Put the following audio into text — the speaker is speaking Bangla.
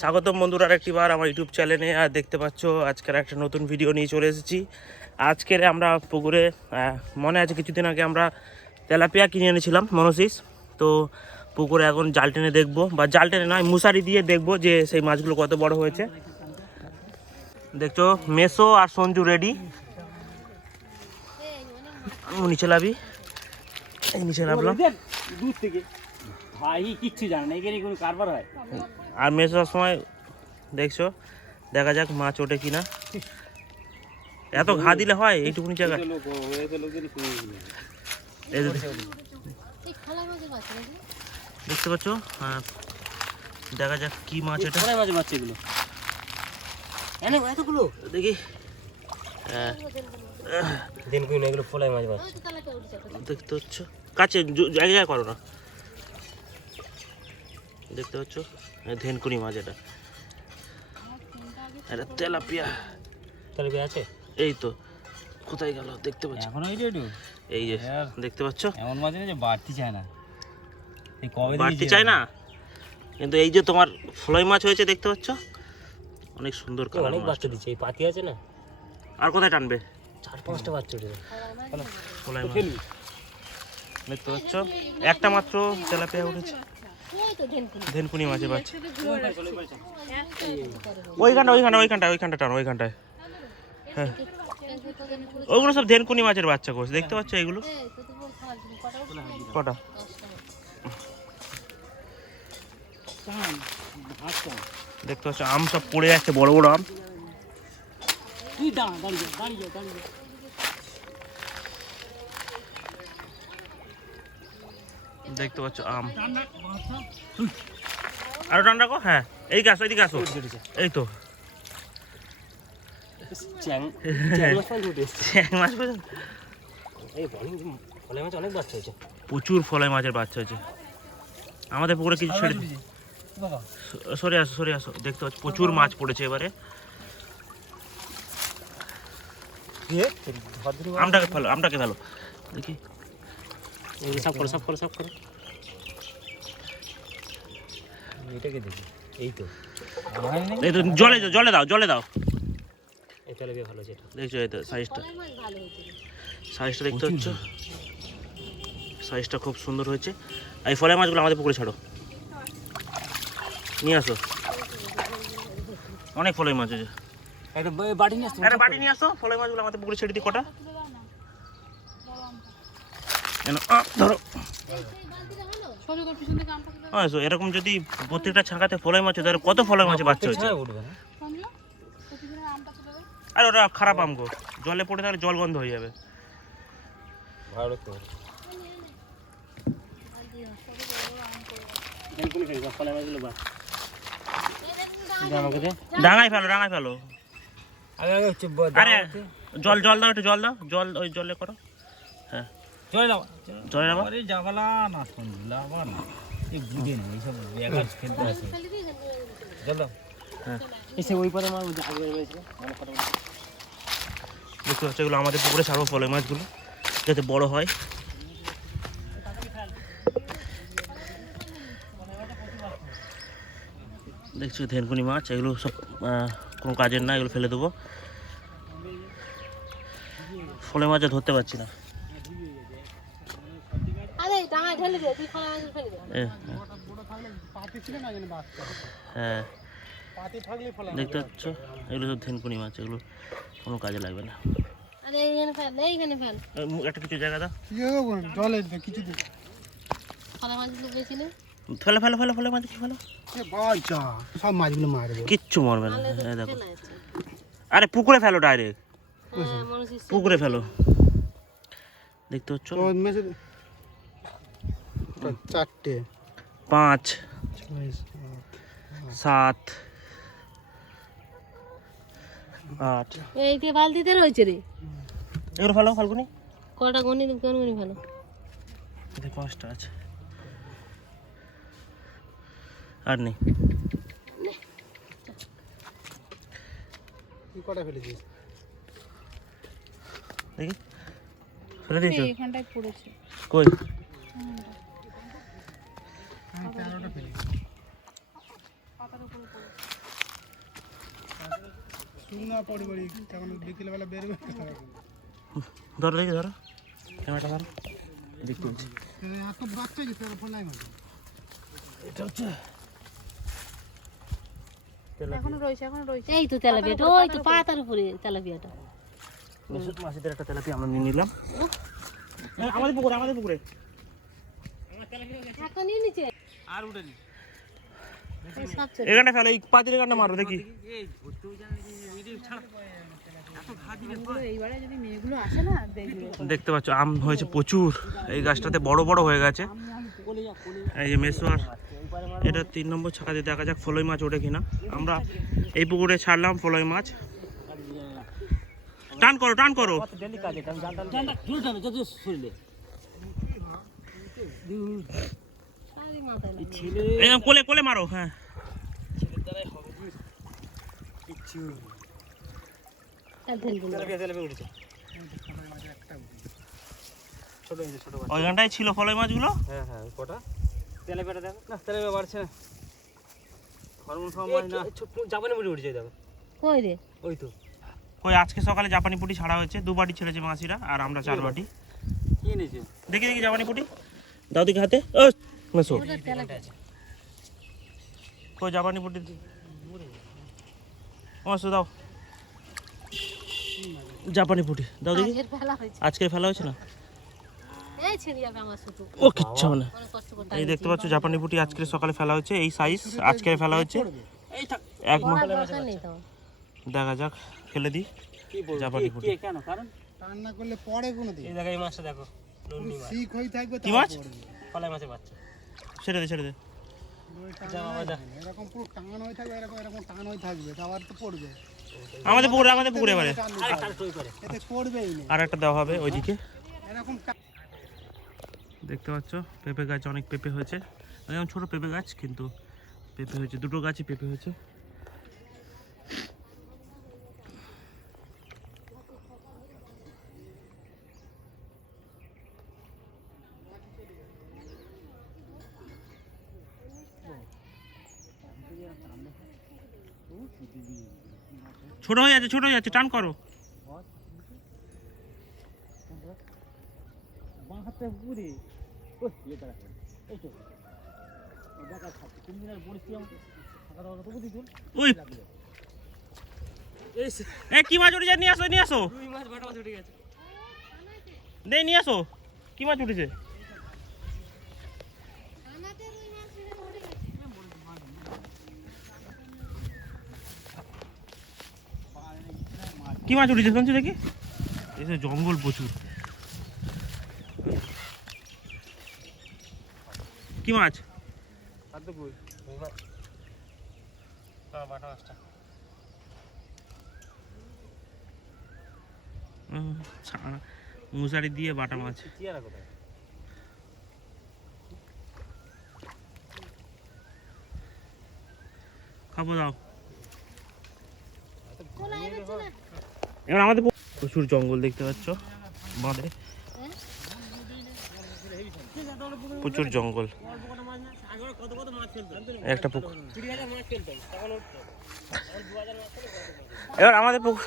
স্বাগতম বন্ধুরা, আরেকটি বার আমার ইউটিউব চ্যানেলে আর দেখতে পাচ্ছ, আজকের একটা নতুন ভিডিও নিয়ে চলে এসেছি। আজকের আমরা পুকুরে মনে আছে কিছুদিন আগে আমরা তেলাপিয়া কিনে এনেছিলাম, মনোসিস। তো পুকুরে এখন জাল টেনে দেখব, বা জাল টেনে নয়, মুসারি দিয়ে দেখব যে সেই মাছগুলো কত বড় হয়েছে। দেখছ, মেসো আর সঞ্জু রেডি নিচে এই নিচে নামলাম। দূর থেকে। ভাই, কিচ্ছু জানে না, এখানে কোনো কারবার হয়। আর মেয়ে সব সময় দেখছ দেখা যাক মাছ ওঠে কিনা। এত ঘা দিলে হয় এইটুকুনি জায়গা দেখতে পাচ্ছ? হ্যাঁ। দেখা যাক কি মাছ এটা। ফলাই মাঝে এগুলো। এতগুলো। দেখি। না এগুলো ফলাই মাছ বাচ্চা দেখতে পাচ্ছ? কাছে জায়গায় করো না। দেখতে পাচ্ছ? ধেনকুনি মাছ এটা। এটা তেলাপিয়া। কি আছে? এই তো কোথায় গেল? দেখতে পাচ্ছ? এখনও এই একটু এই যে হ্যাঁ। দেখতে পাচ্ছ? এমন মাছ যে বাড়তি চায় না। এই কবে বাড়তে চায় না? কিন্তু এই যে তোমার ফ্লয় মাছ হয়েছে দেখতে পাচ্ছ? অনেক সুন্দর কালার অনেক বাচ্চা দিচ্ছে। এই পাতি আছে না? আর কোথায় টানবে? চার পাঁচটা বাচ্চা উঠেছে ফ্লয় মাছ। দেখতে পাচ্ছ? একটা মাত্র তেলাপিয়া উঠেছে। ধেনকুনি মাছের বাচ্চা ওইখানটা ওইখানটা ওইখানটা ওইখানটা টানো ওইখানটায়। হ্যাঁ। ওগুলো সব ধেনকুনি মাছের বাচ্চা কোষ দেখতে পাচ্ছ এগুলো কটা? দেখতে পাচ্ছ আম সব পড়ে যাচ্ছে বড় বড় আম। তুই দাঁড়া দাঁড়িয়ে দাঁড়িয়ে দাঁড়িয়ে। দেখতে পাচ্ছ আম। আরও টান রাখো? হ্যাঁ এইদিকে আসো এইদিকে আসো। এই তো। এই বাচ্চা প্রচুর ফলাই মাছের বাচ্চা হয়েছে। আমাদের পুকুরে কিছু ছেড়ে সরে আসো সরে আসো। দেখতে পাচ্ছ প্রচুর মাছ পড়েছে এবারে। আমটাকে ফেলো আমটাকে ফেলো। দেখি। এই সব করো সব করো সব করো। এটাকে দেখি। এই তো। জলে দাও, জলে দাও জলে দাও। এই তাহলে ভালো এটা। দেখছ এই তো সাইজটা সাইজটা দেখতে পাচ্ছ? সাইজটা খুব সুন্দর হয়েছে। এই ফলের মাছগুলো আমাদের পুকুরে ছাড়ো। নিয়ে আসো। অনেক ফলের মাছ আছে। একটা বাটি নিয়ে একটা বাটি নিয়ে আসো। ফলের মাছগুলো আমাদের পুকুরে ছেড়ে দিই কটা? ধরো। হ্যাঁ so এরকম যদি প্রত্যেকটা ছাঁকাতে ফলের মাছ হয়, তাহলে কত ফলের মাছ বাচ্চা হচ্ছে? আর ওটা খারাপ আম গো। জলে পড়ে তাহলে জল বন্ধ হয়ে যাবে। ফলাই ডাঙায় ফেলো ডাঙায় ফেলো। আরে জল জল দাও একটু জল দাও। জল ওই জলে করো। হ্যাঁ। চলে আরে যাবালা না না। এই বুঝে না এইসব বেকার খেলতে আছে জল হ্যাঁ। এসে ওই পরে আমার আগে রয়েছে দেখতে পাচ্ছ এগুলো আমাদের পুকুরে ছাড়বো ফলের মাছগুলো যাতে বড় হয়। দেখছ ধেনকুনি মাছ এগুলো সব কোনো কাজের না এগুলো ফেলে দেবো। ফলে মাছ ধরতে পারছি না। হ্যাঁ। দেখতে পাচ্ছ? এগুলো সব ধেনকুনি মাছ এগুলো কোনো কাজে লাগবে না। একটা কিছু জায়গা দাও। জলে কিছু দিন ফলা মাছগুলো বেশি নেই ফেলো ফেলো ফেলো ফেলো মাছ ফেলো। সব মাছগুলো মারবে। কিচ্ছু মরবে না। দেখো। আরে পুকুরে ফেলো ডাইরেক্ট হ্যাঁ পুকুরে ফেলো। দেখতে পাচ্ছ? চারটে। পাঁচ সাত। আট। বালতিতে রয়েছে রে। এগুলো ফেলো ফাল্গুনি? কটা গনি কোন ভালো পাঁচটা আছে। আর নেই। কটা ফেলেছিস? দেখি। ফেলে দিয়েছ। এখানটায় পড়েছে। কই? শুকনা পড়ি পড়ি তখন বিকেলবেলা বেরোবে ধরো দেখি ধরো। ক্যামেরাটা ধরো। এত বাচ্চা গেছে ফলাই মাছ এটা হচ্ছে এখনও রয়েছে এখনও রয়েছে। এই তো তেলাপিয়াটা ওই তো পাতার উপরে। তেলাপিয়াটা। মেসুত মাসিদের একটা তেলাপি আমরা নিয়ে নিলাম। হ্যাঁ, আমাদের পুকুরে আমাদের পুকুরে। একটা নিয়ে নিচে। আর উঠেনি এখানটা ফেলো, এই পাতির এখানটা মারো, দেখি। দেখতে পাচ্ছ, আম হয়েছে প্রচুর। এই গাছটাতে বড় বড় হয়ে গেছে। এই যে মেসোয়ার, এটা তিন নম্বর ছাকা দিয়ে দেখা যাক ফলই মাছ ওঠে কিনা। আমরা এই পুকুরে ছাড়লাম ফলই মাছ। টান করো টান করো। কোলে কোলে মারো হ্যাঁ। ওইখানটায় ছিল ফলই মাছগুলো? হ্যাঁ হ্যাঁ কটা তেলাপিয়াটা দেখো না তেলাপিয়া বাড়ছে না হরমোন ফরমোন না জাপানি মুড়ি উঠছে দেখো কই রে ওই তো আজকে সকালে জাপানি পুটি ছাড়া হয়েছে দু বাটি ছেড়েছে মাসিরা আর আমরা চার বাটি। কি এনেছে? দেখি দেখি জাপানি পুটি। দাও দেখি হাতে। ও তেলাপিয়া কই জাপানি পুটি মাসো দাও জাপানি পুটি দাও দেখি কাজের ফেলা হয়েছে আজকে ফেলা হয়েছে না আমার ও কিচ্ছু না। এই দেখতে পাচ্ছ জাপানি পুটি আজকে সকালে ফেলা হয়েছে এই সাইজ আজকে ফেলা হয়েছে। এক দেখা যাক ফেলে দিই। কি জাপানি পুঁটি। কেন? কারণ রান্না করলে পরে কোনো দিন এই জায়গায় এই মাছটা দেখো। ঠিক কি মাছ? ফলাই মাছের বাচ্চা। ছেড়ে দে ছেড়ে দে। যা। এরকম পুরো টান হয়ে থাকবে এরকম এরকম টান হয়ে থাকবে আবার তো পড়বে। আমাদের পুকুরে আমাদের পুকুরে এবারে। এতে পড়বেই না। আর একটা দেওয়া হবে ওইদিকে। এরকম দেখতে পাচ্ছ পেঁপে গাছ অনেক পেঁপে হয়েছে। একদম ছোট পেঁপে গাছ কিন্তু পেঁপে হয়েছে। দুটো গাছই পেঁপে হয়েছে। ছোট হয়ে যাচ্ছে ছোট হয়ে যাচ্ছে টান করো। ইয়ে কি মাছ উঠেছে? নিয়ে আসো নিয়ে আসো। নিয়ে আসো। কি মাছ উঠেছে? কি মাছ উঠেছে শুনছি দেখি? এই যে জঙ্গল প্রচুর। কি মাছ? খাদ্য কই মাছ হ্যাঁ মশারি দিয়ে বাটা মাছ। খাব দাও। এবার আমাদের প্রচুর জঙ্গল দেখতে পাচ্ছ বাঁধে। প্রচুর জঙ্গল। একটা পুকুর। এবার আমাদের পুকুর